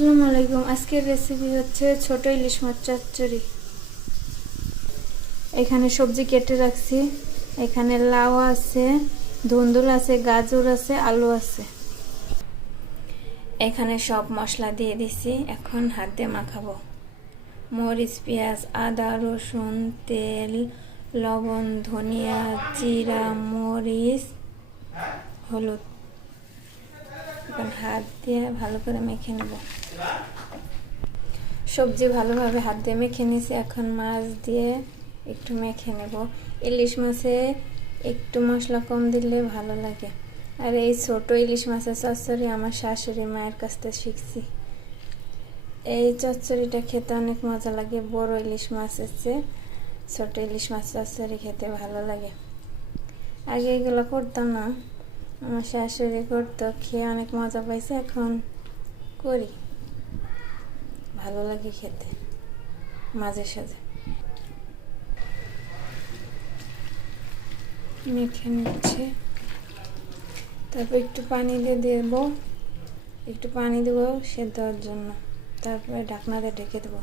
আসসালামু আলাইকুম। আজকের রেসিপি হচ্ছে ছোট ইলিশ মাছ চচ্চড়ি। এখানে সবজি কেটে রাখছি। এখানে লাউ আছে, ধুন্দুল আছে, গাজর আছে, আলু আছে। এখানে সব মশলা দিয়ে দিছি, এখন হাত দিয়ে মাখাবো। মরিচ, পেঁয়াজ, আদা, রসুন, তেল, লবণ, ধনিয়া, জিরা, মরিচ, হলুদ। এখন হাত দিয়ে ভালো করে মেখে নেব। সবজি ভালোভাবে হাত দিয়ে মেখে নিয়েছি, এখন মাছ দিয়ে একটু মেখে নেব। ইলিশ মাছে একটু মশলা কম দিলে ভালো লাগে। আর এই ছোট ইলিশ মাছের চচ্চড়ি আমার শাশুড়ি মায়ের কাছ থেকে শিখছি। এই চচ্চড়িটা খেতে অনেক মজা লাগে। বড় ইলিশ মাছের চেয়ে ছোট ইলিশ মাছ চচ্চড়ি খেতে ভালো লাগে। আগে এগুলো করতাম না, আমার শাশুড়ি করতো, খেয়ে অনেক মজা পাইছে, এখন করি, ভালো লাগে খেতে মাঝে সাঝে। মেখে নিচ্ছে, তারপর একটু পানি দিয়ে দেবো, একটু পানি দেবো সেদ্ধ হওয়ার জন্য, তারপরে ঢাকনা দিয়ে ঢেকে দেবো।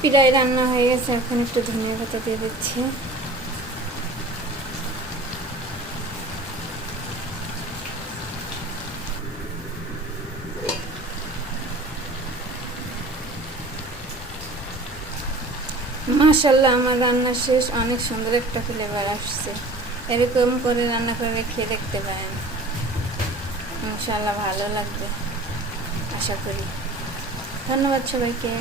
প্রায় রান্না হয়ে গেছে, এখন একটু ধনিয়া পাতা দিয়ে দিচ্ছি। মাশাআল্লাহ, আমার রান্না শেষ। অনেক সুন্দর একটা ফ্লেভার আসছে। এরকম করে রান্না করে খেয়ে দেখতে পারেন, ইনশাআল্লাহ ভালো লাগবে আশা করি। ধন্যবাদ সবাইকে।